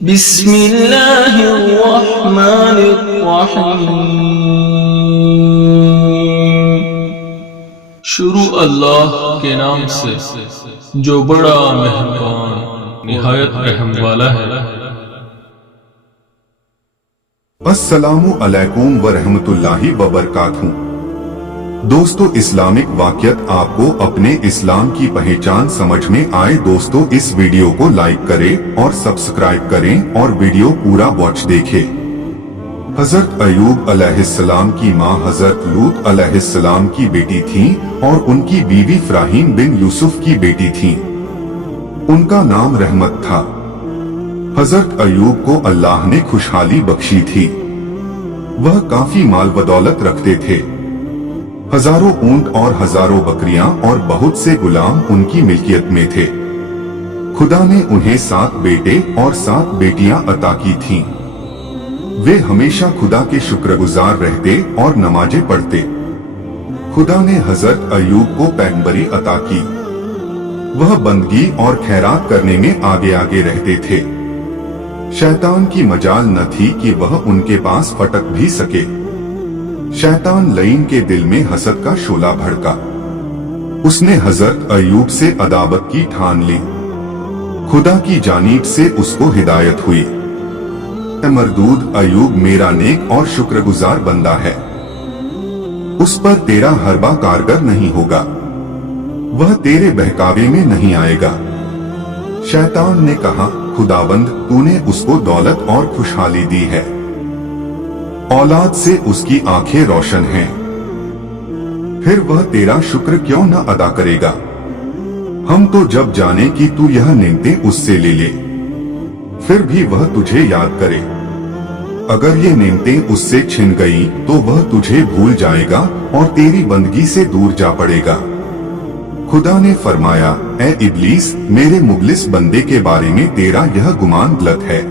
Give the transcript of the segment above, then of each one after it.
بسم اللہ الرحمن الرحیم۔ شروع اللہ کے نام سے جو بڑا مہربان نہایت رحم والا ہے۔ السلام علیکم ورحمۃ اللہ وبرکاتہ۔ دوستو، اسلامک واقعات آپ کو اپنے اسلام کی پہچان سمجھ میں آئے۔ دوستو، اس ویڈیو کو لائک کریں اور سبسکرائب کریں اور ویڈیو پورا واچ دیکھیں۔ حضرت ایوب علیہ السلام کی ماں حضرت لوط علیہ السلام کی بیٹی تھیں اور ان کی بیوی فراہیم بن یوسف کی بیٹی تھیں۔ ان کا نام رحمت تھا۔ حضرت ایوب کو اللہ نے خوشحالی بخشی تھی۔ وہ کافی مال و دولت رکھتے تھے۔ ہزاروں اونٹ اور ہزاروں بکریاں اور بہت سے غلام ان کی ملکیت میں تھے۔ خدا نے انہیں 7 بیٹے اور 7 بیٹیاں عطا کی تھیں۔ وہ ہمیشہ خدا کے شکر گزار رہتے اور نمازیں پڑھتے۔ خدا نے حضرت ایوب کو پیغمبری عطا کی۔ وہ بندگی اور خیرات کرنے میں آگے آگے رہتے تھے۔ شیطان کی مجال نہ تھی کہ وہ ان کے پاس پھٹک بھی سکے۔ شیطان لعین کے دل میں حسد کا شعلہ بھڑکا۔ اس نے حضرت ایوب سے عداوت کی ٹھان لی۔ خدا کی جانب سے اس کو ہدایت ہوئی۔ اے مردود، ایوب میرا نیک اور شکر گزار بندہ ہے۔ اس پر تیرا حربہ کارگر نہیں ہوگا۔ وہ تیرے بہکاوے میں نہیں آئے گا۔ شیطان نے کہا، خداوند، تو نے اس کو دولت اور خوشحالی دی ہے۔ اولاد سے اس کی آنکھیں روشن ہیں۔ پھر وہ تیرا شکر کیوں نہ ادا کرے گا؟ ہم تو جب جانے کہ تو یہ نعمتیں اس سے لے لے، پھر بھی وہ تجھے یاد کرے۔ اگر یہ نعمتیں اس سے چھن گئی تو وہ تجھے بھول جائے گا اور تیری بندگی سے دور جا پڑے گا۔ خدا نے فرمایا، اے ابلیس، میرے مخلص بندے کے بارے میں تیرا یہ گمان غلط ہے۔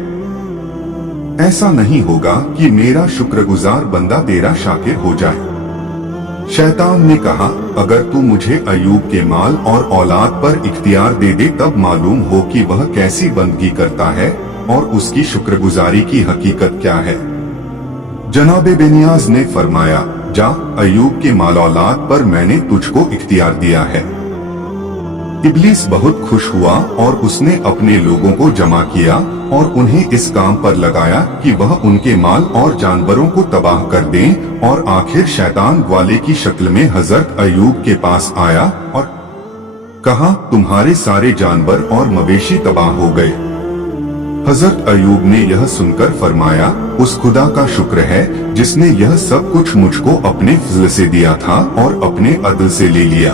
ایسا نہیں ہوگا کہ میرا شکر گزار بندہ تیرا شاکر ہو جائے۔ شیطان نے کہا، اگر تو مجھے ایوب کے مال اور اولاد پر اختیار دے دے تب معلوم ہو کہ وہ کیسی بندگی کرتا ہے اور اس کی شکر گزاری کی حقیقت کیا ہے۔ جناب بنیاز نے فرمایا، جا، ایوب کے مال اولاد پر میں نے تجھ کو اختیار دیا ہے۔ ابلیس بہت خوش ہوا اور اس نے اپنے لوگوں کو جمع کیا اور انہیں اس کام پر لگایا کہ وہ ان کے مال اور جانوروں کو تباہ کر دیں، اور آخر شیطان والے کی شکل میں حضرت ایوب کے پاس آیا اور کہا، تمہارے سارے جانور اور مویشی تباہ ہو گئے۔ حضرت ایوب نے یہ سن کر فرمایا، اس خدا کا شکر ہے جس نے یہ سب کچھ مجھ کو اپنے فضل سے دیا تھا اور اپنے عدل سے لے لیا۔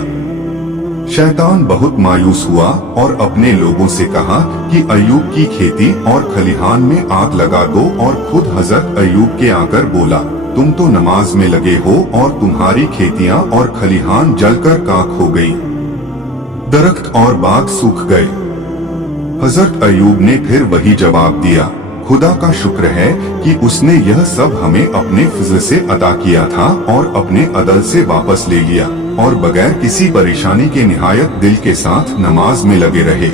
شیطان بہت مایوس ہوا اور اپنے لوگوں سے کہا کہ ایوب کی کھیتی اور کھلیہان میں آگ لگا دو، اور خود حضرت ایوب کے آ کر بولا، تم تو نماز میں لگے ہو اور تمہاری کھیتیاں اور کھلیہان جل کر خاک ہو گئی، درخت اور باغ سوکھ گئے۔ حضرت ایوب نے پھر وہی جواب دیا، خدا کا شکر ہے کہ اس نے یہ سب ہمیں اپنے فضل سے عطا کیا تھا اور اپنے عدل سے واپس لے لیا، اور بغیر کسی پریشانی کے نہایت دل کے ساتھ نماز میں لگے رہے۔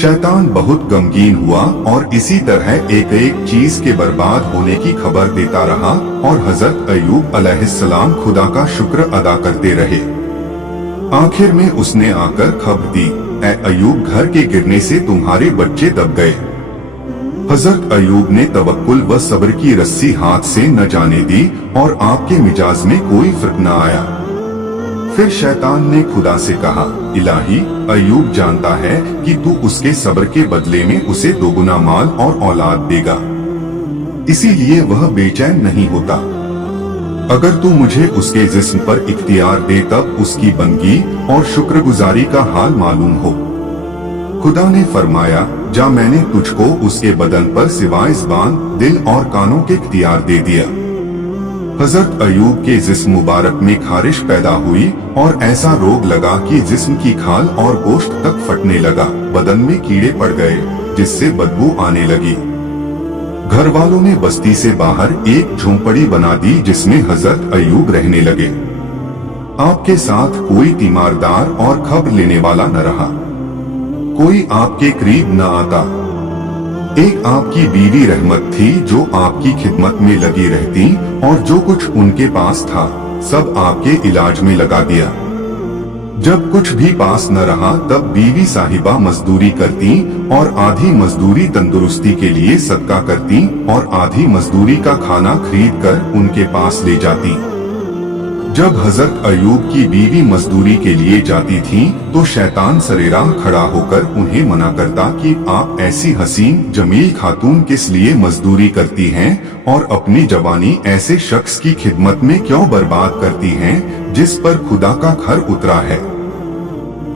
شیطان بہت غمگین ہوا اور اسی طرح ایک ایک چیز کے برباد ہونے کی خبر دیتا رہا، اور حضرت ایوب علیہ السلام خدا کا شکر ادا کرتے رہے۔ آخر میں اس نے آ کر خبر دی، اے ایوب، گھر کے گرنے سے تمہارے بچے دب گئے۔ حضرت ایوب نے توکل و صبر کی رسی ہاتھ سے نہ جانے دی اور آپ کے مزاج میں کوئی فرق نہ آیا۔ پھر شیطان نے خدا سے کہا، الہی، ایوب جانتا ہے کہ تو اس کے صبر کے بدلے میں اسے 2 گنا مال اور اولاد دے گا، اسی لیے وہ بے چین نہیں ہوتا۔ اگر تو مجھے اس کے جسم پر اختیار دے تب اس کی بندگی اور شکر گزاری کا حال معلوم ہو۔ خدا نے فرمایا، جا، میں نے تجھ کو اس کے بدن پر سوائے زبان، دل اور کانوں کے اختیار دے دیا۔ حضرت ایوب کے جسم مبارک میں خارش پیدا ہوئی اور ایسا روگ لگا کہ جسم کی کھال اور گوشت تک پھٹنے لگا، بدن میں کیڑے پڑ گئے جس سے بدبو آنے لگی۔ گھر والوں نے بستی سے باہر ایک جھونپڑی بنا دی جس میں حضرت ایوب رہنے لگے۔ آپ کے ساتھ کوئی تیماردار اور خبر لینے والا نہ رہا، کوئی آپ کے قریب نہ آتا۔ एक आपकी बीवी रहमत थी जो आपकी खिदमत में लगी रहती और जो कुछ उनके पास था सब आपके इलाज में लगा दिया। जब कुछ भी पास न रहा तब बीवी साहिबा मजदूरी करती और आधी मजदूरी तंदुरुस्ती के लिए सदका करती और आधी मजदूरी का खाना खरीद कर उनके पास ले जाती। जब हजरत अयूब की बीवी मजदूरी के लिए जाती थी तो शैतान सरेराह खड़ा होकर उन्हें मना करता कि आप ऐसी हसीन जमील खातून किस लिए मजदूरी करती हैं और अपनी जवानी ऐसे शख्स की खिदमत में क्यों बर्बाद करती हैं जिस पर खुदा का खर उतरा है।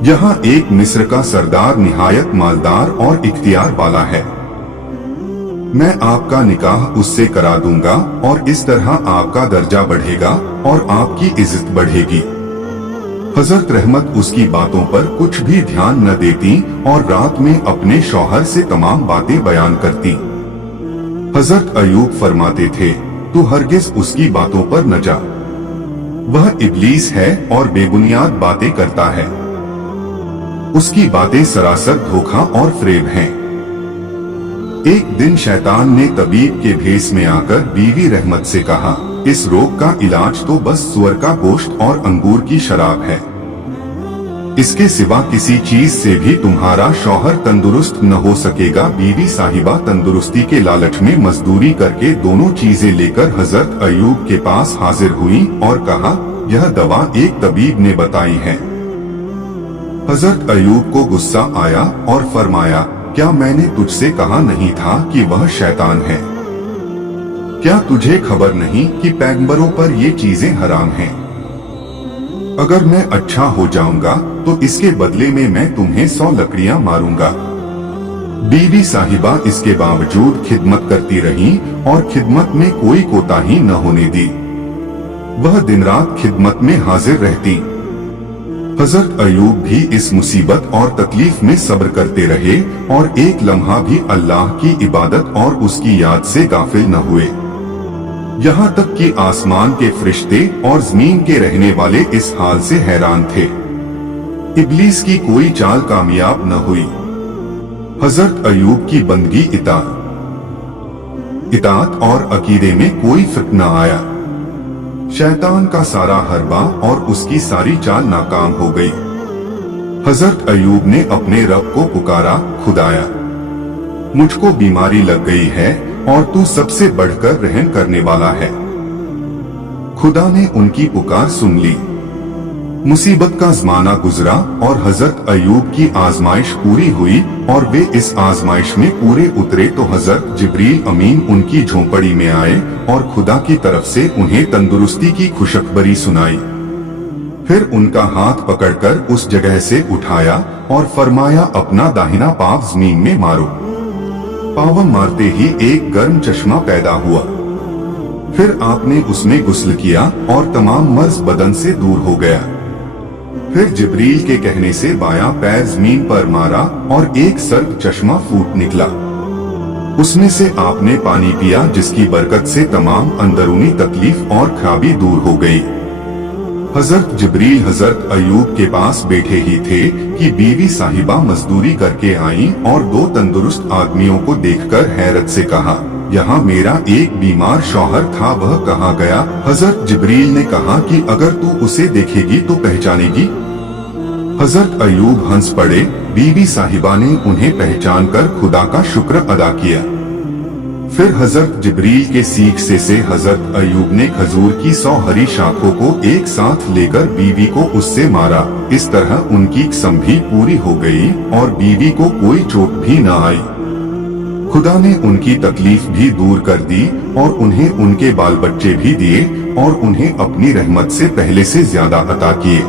यहाँ एक मिस्र का सरदार निहायत मालदार और इख्तियार वाला है। मैं आपका निकाह उससे करा दूंगा और इस तरह आपका दर्जा बढ़ेगा और आपकी इज्जत बढ़ेगी। हजरत रहमत उसकी बातों पर कुछ भी ध्यान न देती और रात में अपने शौहर से तमाम बातें बयान करती। हजरत अयूब फरमाते थे, तू हरगिज उसकी बातों पर न जा, वह इब्लीस है और बेबुनियाद बातें करता है। उसकी बातें सरासर धोखा और फ्रेब हैं। एक दिन शैतान ने तबीब के भेस में आकर बीवी रहमत से कहा, इस रोग का इलाज तो बस सुअर का गोश्त और अंगूर की शराब है। इसके सिवा किसी चीज से भी तुम्हारा शौहर तंदुरुस्त न हो सकेगा। बीवी साहिबा तंदुरुस्ती के लालच में मजदूरी करके दोनों चीजें लेकर हजरत अयूब के पास हाजिर हुई और कहा, यह दवा एक तबीब ने बताई है। हजरत अयूब को गुस्सा आया और फरमाया, क्या मैंने तुझसे कहा नहीं था कि वह शैतान है? क्या तुझे खबर नहीं कि पैगंबरों पर ये चीजें हराम हैं? अगर मैं अच्छा हो जाऊंगा तो इसके बदले में मैं तुम्हें 100 लकड़ियां मारूंगा। बीवी साहिबा इसके बावजूद खिदमत करती रही और खिदमत में कोई कोताही न होने दी। वह दिन रात खिदमत में हाजिर रहती। हजरत अयूब भी इस मुसीबत और तकलीफ में सब्र करते रहे और एक लम्हा भी अल्लाह की इबादत और उसकी याद से गाफिल न हुए। यहाँ तक कि आसमान के फरिश्ते और जमीन के रहने वाले इस हाल से हैरान थे। इब्लीस की कोई चाल कामयाब न हुई। हजरत अयूब की बंदगी इताअत और अकीदे में कोई फर्क न आया। शैतान का सारा हरबा और उसकी सारी चाल नाकाम हो गई। हजरत अयूब ने अपने रब को पुकारा, खुदाया मुझको बीमारी लग गई है और तू सबसे बढ़कर रहम करने वाला है। खुदा ने उनकी पुकार सुन ली। मुसीबत का जमाना गुजरा और हजरत अयूब की आजमाइश पूरी हुई और वे इस आजमाइश में पूरे उतरे तो हजरत जिब्रील अमीन उनकी झोंपड़ी में आए और खुदा की तरफ से उन्हें तंदुरुस्ती की खुशखबरी सुनाई। फिर उनका हाथ पकड़कर उस जगह से उठाया और फरमाया, अपना दाहिना पांव जमीन में मारो। पाँव मारते ही एक गर्म चश्मा पैदा हुआ। फिर आपने उसमें गुस्ल किया और तमाम मर्ज बदन से दूर हो गया। फिर जिब्रील के कहने से बायां पैर जमीन पर मारा और एक सर्द चश्मा फूट निकला। उसमें से आपने पानी पिया जिसकी बरकत से तमाम अंदरूनी तकलीफ और खराबी दूर हो गई। हजरत जिब्रील हजरत अयूब के पास बैठे ही थे कि बीवी साहिबा मजदूरी करके आईं और 2 तंदुरुस्त आदमियों को देखकर हैरत से कहा, यहाँ मेरा एक बीमार शौहर था, वह कहाँ गया? हजरत जिब्रील ने कहा कि अगर तू उसे देखेगी तो पहचानेगी। हजरत अयूब हंस पड़े। बीवी साहिबा ने उन्हें पहचान कर खुदा का शुक्र अदा किया। फिर हजरत जिब्रील के सीख से हजरत अयूब ने खजूर की 100 हरी शाखों को एक साथ लेकर बीवी को उससे मारा। इस तरह उनकी कसम भी पूरी हो गई और बीवी को कोई चोट भी न आई। खुदा ने उनकी तकलीफ भी दूर कर दी और उन्हें उनके बाल बच्चे भी दिए और उन्हें अपनी रहमत से पहले से ज्यादा अता किए।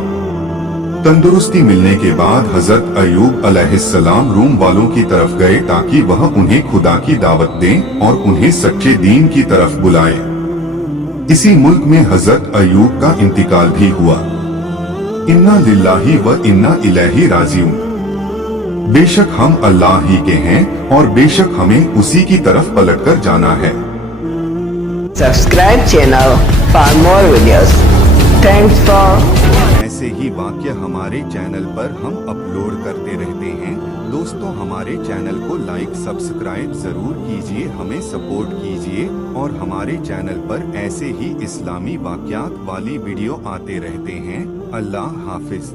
तंदुरुस्ती मिलने के बाद हजरत अयूब अलैहिस्सलाम रूम वालों की तरफ गए ताकि वह उन्हें खुदा की दावत दें और उन्हें सच्चे दीन की तरफ बुलाएं। इसी मुल्क में हजरत अयूब का इंतकाल भी हुआ। इन्ना लिल्लाही व इन्ना इलैहि राजिऊन। बेशक हम अल्लाह ही के हैं और बेशक हमें उसी की तरफ पलटकर जाना है। Subscribe channel for more videos. Thanks for ऐसे ही वाक्य हमारे चैनल पर हम अपलोड करते रहते हैं। दोस्तों हमारे चैनल को लाइक सब्सक्राइब जरूर कीजिए, हमें सपोर्ट कीजिए और हमारे चैनल पर ऐसे ही इस्लामी वाक़यात वाली वीडियो आते रहते हैं। अल्लाह हाफिज।